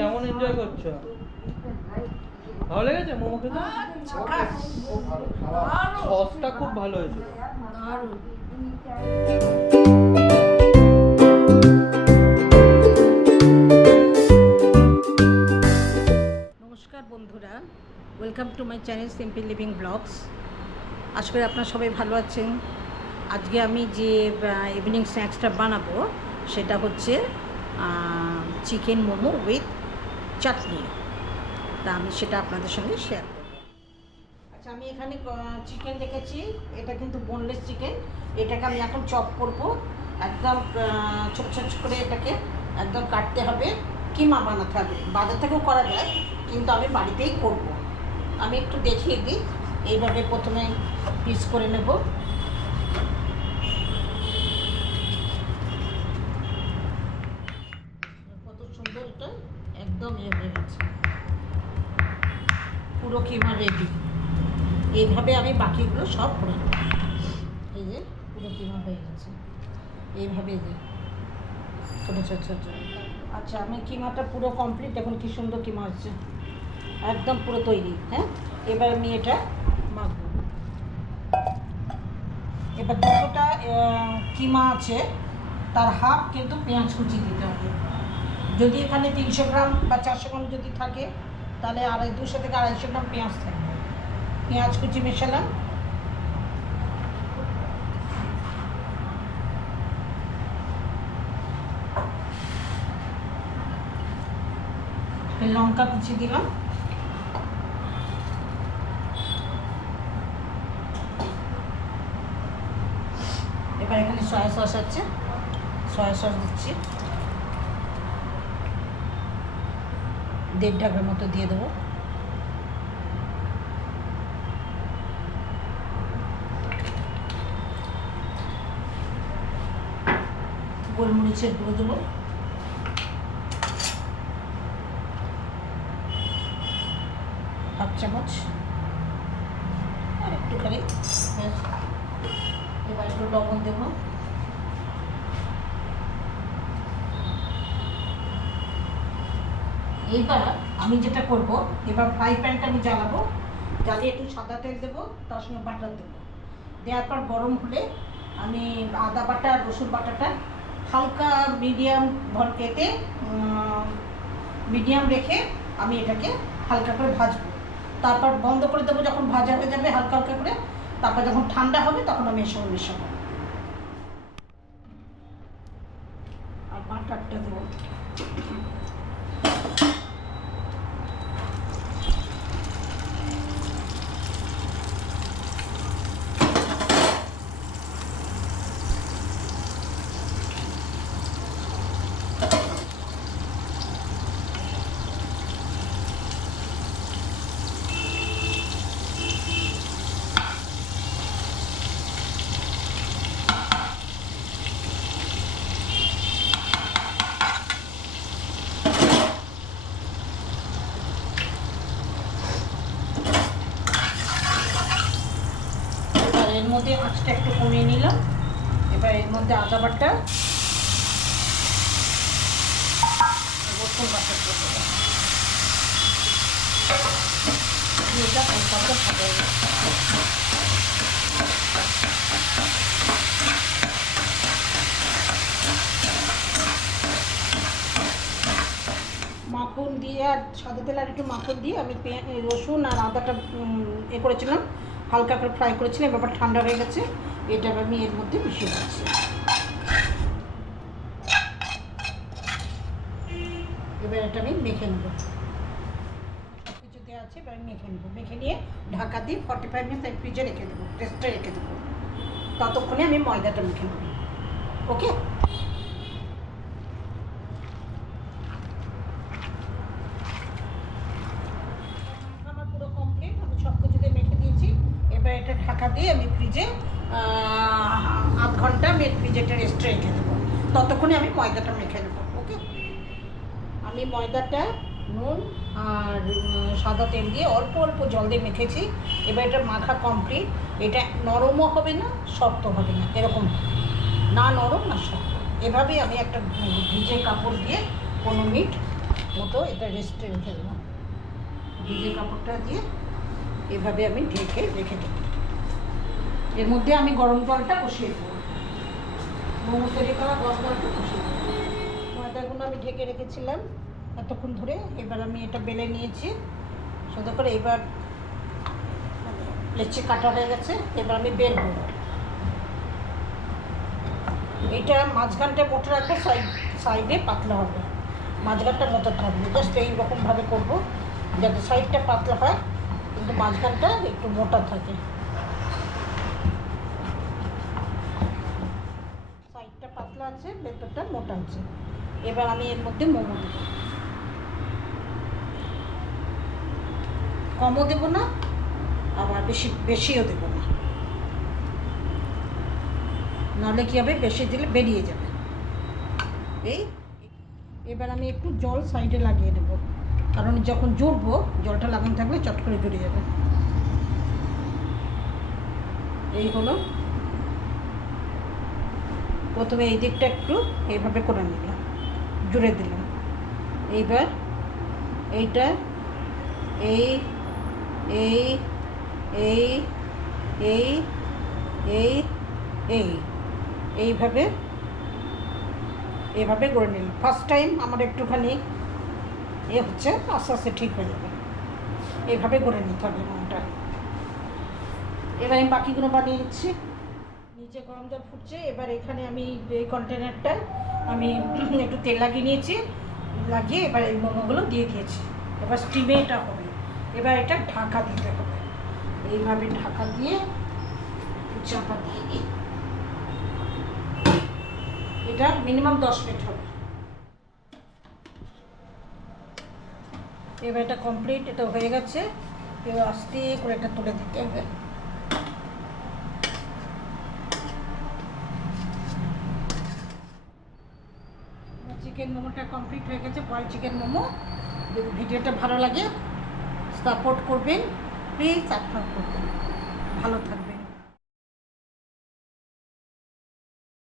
কেমন এনজয় করছো? ভালো লেগেছে মোমো খেতে? সসটা খুব ভালো হয়েছিল। নমস্কার বন্ধুরা, welcome to my channel simple living blogs. আশা করি আপনারা সবাই ভালো আছেন। আজকে আমি যে ইভিনিং স্ন্যাক্সটা বানাবো সেটা হচ্ছে চিকেন মোমো উইথ চাটনি। তা আমি সেটা আপনাদের সঙ্গে শেয়ার করব। আচ্ছা, আমি এখানে চিকেন রেখেছি। এটা কিন্তু বোনলেস চিকেন। এটাকে আমি এখন চপ করব। একদম ছোট ছোট করে এটাকে একদম কাটতে হবে, কিমা বানাতে হবে। বাজার থেকেও করা যায়, কিন্তু আমি বাড়িতেই করব। আমি একটু দেখিয়ে দিই। এইভাবে প্রথমে পিস করে নেব। কত সুন্দর, এটা একদম হয়ে গেছে, পুরো কিমা রেডি। এইভাবে আমি বাকিগুলো সব করে নেব। এই যে পুরো কিমা হয়ে গেছে, এইভাবে যে ছোটো ছোটো ছোটো। আচ্ছা, আমি কিমাটা পুরো কমপ্লিট। দেখুন কি সুন্দর কিমা হচ্ছে, একদম পুরো তৈরি। হ্যাঁ, এবার আমি এটা মাখবো। এবার যতটা কিমা আছে তার হাফ কিন্তু পেঁয়াজ কুচি দিতে হবে। যদি এখানে 300 গ্রাম বা 400 গ্রাম যদি থাকে, তাহলে 200 থেকে 250 গ্রাম পেঁয়াজ থাকবে। পেঁয়াজ কুচি মেশালাম। লঙ্কা কুচি দিলাম। এবার এখানে সয়া সস আছে, সয়া সস দিচ্ছি। 1.5 ঢাকার মতো দিয়ে দেবো। গোলমরিচের গুঁড়ো দেবো। হাফ চামচ, আর একটুখানি। এবার একটু লবণ দেবো। এইবার আমি যেটা করব, এবার ফ্রাই প্যানটা আমি জ্বালাবো। জ্বালিয়ে একটু সাদা তেল দেবো, তার সঙ্গে বাটার দেবো। দেওয়ার পর গরম হলে আমি আদা বাটা আর রসুন বাটাটা হালকা মিডিয়াম ভরকেতে মিডিয়াম রেখে আমি এটাকে হালকা করে ভাজবো। তারপর বন্ধ করে দেবো যখন ভাজা হয়ে যাবে হালকা হালকা করে। তারপর যখন ঠান্ডা হবে তখন আমি এসব মেশাবো। আর বাটারটা দেবো। এর মধ্যে আঁচটা একটু কমিয়ে নিলাম। এবার এর মধ্যে আদা বাটা, রসুন বাটা করতে হবে। এটা হালকা ভালো হবে। মাখন দিয়ে আর সাদা তেল আর একটু মাখন দিয়ে আমি রসুন আর আদাটা করেছিলাম, হালকা করে ফ্রাই করেছিলাম। এবার ঠান্ডা হয়ে গেছে, এটা আমি এর মধ্যে মিশিয়ে দিচ্ছি। এবার এটা আমি মেখে নেব। সব কিছু দেওয়া আছে, এবার আমি মেখে নেব। মেখে নিয়ে ঢাকা দিয়ে 45 মিনিট আমি ফ্রিজে রেখে দেবো, রেস্টে রেখে দেবো। ততক্ষণে আমি ময়দাটা মেখে নেব। ওকে, আমার পুরো কমপ্লিট। আমি সব কিছু দিয়ে মেখে দিয়েছি। এবার এটা ঢাকা দিয়ে আমি ফ্রিজে 8 ঘন্টা আমি ফ্রিজেটা রেস্টে রেখে দেবো। ততক্ষণে আমি ময়দাটা মেখে নেবো। ওকে, আমি ময়দাটা নুন আর সাদা তেল দিয়ে অল্প অল্প জল দিয়ে মেখেছি। এবার এটা মাখা কমপ্লিট। এটা নরমও হবে না, শক্ত হবে না, এরকম না নরম না শক্ত। এভাবেই আমি একটা ভিজে কাপড় দিয়ে 15 মিনিট মতো এটা রেস্টে রেখে দেবো। ভিজে কাপড়টা দিয়ে এভাবে আমি ঢেকে রেখে দেবো। এর মধ্যে আমি গরম জলটা বসিয়ে দেবো, মোমো তৈরি করা গরম জলটা বসিয়ে দেবো। ময়দাগুলো আমি ঢেকে রেখেছিলাম এতক্ষণ ধরে, এবার আমি এটা বেলে নিয়েছি সুন্দর করে। এবার লেচি কাটা হয়ে গেছে, এবার আমি বেলবো। এইটা মাঝখানটা মোটা রাখবো, সাইডে পাতলা হবে, মাঝখানটা মোটা থাকবে। জাস্ট এইরকমভাবে করবো যাতে সাইডটা পাতলা হয় কিন্তু মাঝখানটা একটু মোটা থাকে। সাইডটা পাতলা আছে, ভেতরটা মোটা আছে। এবার আমি এর মধ্যে মোমো দেবো, কমও দেবো না আবার বেশিও দেবো না, নাহলে কী হবে, বেশি দিলে বেরিয়ে যাবে। এবার আমি একটু জল সাইডে লাগিয়ে দেবো, কারণ যখন জুড়বো জলটা লাগানো থাকলে চট করে জুড়ে যাবে। এই হলো, প্রথমে এই দিকটা একটু এইভাবে করে নিলাম, জুড়ে দিলাম। এইবার এইটা এই এই এই এই এই এই এইভাবে এভাবে করে নিলাম। ফার্স্ট টাইম আমার একটুখানি হচ্ছে, আস্তে আস্তে ঠিক হয়ে যাবে। এইভাবে করে নিতে হবে মোমোটা। এবার আমি বাকিগুলো বানিয়ে নিচ্ছি। নিচে গরম জল ফুটছে, এবার এখানে আমি এই কন্টেনারটা আমি একটু তেল লাগিয়ে নিয়েছি, লাগিয়ে এবার এই মোমোগুলো দিয়ে দিয়েছি। এবার স্টিমে এটা হবে, এবার এটা ঢাকা দিতে হবে। এইভাবে ঢাকা দিয়ে চাপা দিয়ে দিই, এটা মিনিমাম 10 মিনিট হবে। এবার এটা কমপ্লিট, এটা হয়ে গেছে। এবার আস্তে করে এটা তুলে দিতে হবে। চিকেন মোমোটা কমপ্লিট হয়ে গেছে, বয়েল চিকেন মোমো। যদি ভিডিওটা ভালো লাগে সাপোর্ট করবেন, প্লিজ সাবস্ক্রাইব করবেন, ভালো থাকবেন।